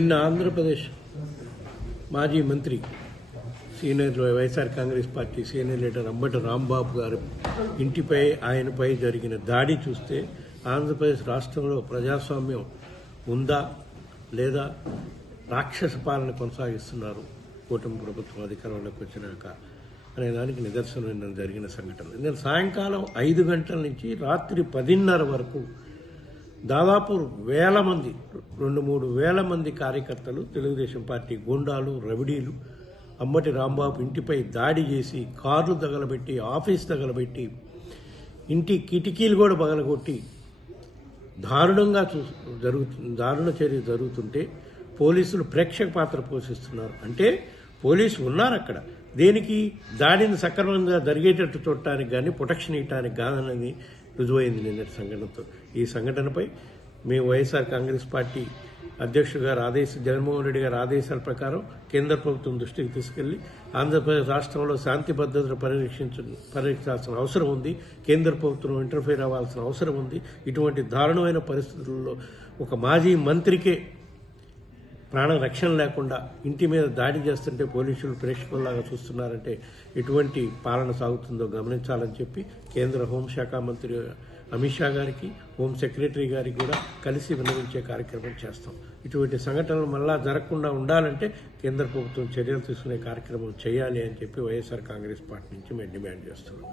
నిన్న ఆంధ్రప్రదేశ్ మాజీ మంత్రి senior YSR Congress party senior leader Ambati Rambabu గారు ఇంటిపై ఆయనపై జరిగిన దాడి చూస్తే ఆంధ్రప్రదేశ్ రాష్ట్రంలో ప్రజాస్వామ్యం ఉందా లేదా రాక్షస పాలన కొనసాగిస్తున్నారు? కూటమి ప్రభుత్వం అధికారంలోకి వచ్చినాక అనే దానికి నిదర్శనం జరిగిన సంఘటన. నేను సాయంకాలం ఐదు గంటల నుంచి రాత్రి పదిన్నర వరకు దాదాపు వేల మంది రెండు మూడు వేల మంది కార్యకర్తలు తెలుగుదేశం పార్టీ గుండాలు రవిడీలు అమ్మటి రాంబాబు ఇంటిపై దాడి చేసి కార్లు తగలబెట్టి ఆఫీస్ తగలబెట్టి ఇంటి కిటికీలు కూడా పగలగొట్టి దారుణంగా చూ జరుగుతు దారుణ చర్య జరుగుతుంటే పోలీసులు ప్రేక్షక పాత్ర పోషిస్తున్నారు. అంటే పోలీసు ఉన్నారు అక్కడ. దేనికి? దాడిని సక్రమంగా జరిగేటట్టు చూడటానికి కానీ ప్రొటెక్షన్ ఇవ్వటానికి కాదనని రుజువైంది నిన్నటి సంఘటనతో. ఈ సంఘటనపై మేము వైఎస్ఆర్ కాంగ్రెస్ పార్టీ అధ్యక్షుడు గారు ఆదేశ జగన్మోహన్ రెడ్డి గారి ఆదేశాల ప్రకారం కేంద్ర ప్రభుత్వం దృష్టికి తీసుకెళ్ళి ఆంధ్రప్రదేశ్ రాష్ట్రంలో శాంతి భద్రతను పరిరక్షించ పరిరక్షించాల్సిన అవసరం ఉంది. కేంద్ర ప్రభుత్వం ఇంటర్ఫీర్ అవ్వాల్సిన అవసరం ఉంది. ఇటువంటి దారుణమైన పరిస్థితుల్లో ఒక మాజీ మంత్రికే ప్రాణ రక్షణ లేకుండా ఇంటి మీద దాడి చేస్తుంటే పోలీసులు ప్రేక్షకుల్లాగా చూస్తున్నారంటే ఎటువంటి పాలన సాగుతుందో గమనించాలని చెప్పి కేంద్ర హోంశాఖ మంత్రి అమిత్ షా గారికి హోం సెక్రటరీ గారికి కూడా కలిసి విన్నవించే కార్యక్రమం చేస్తాం. ఇటువంటి సంఘటనలు మళ్ళా జరగకుండా ఉండాలంటే కేంద్ర ప్రభుత్వం చర్యలు తీసుకునే కార్యక్రమం చేయాలి అని చెప్పి వైఎస్ఆర్ కాంగ్రెస్ పార్టీ నుంచి మేము డిమాండ్ చేస్తున్నాం.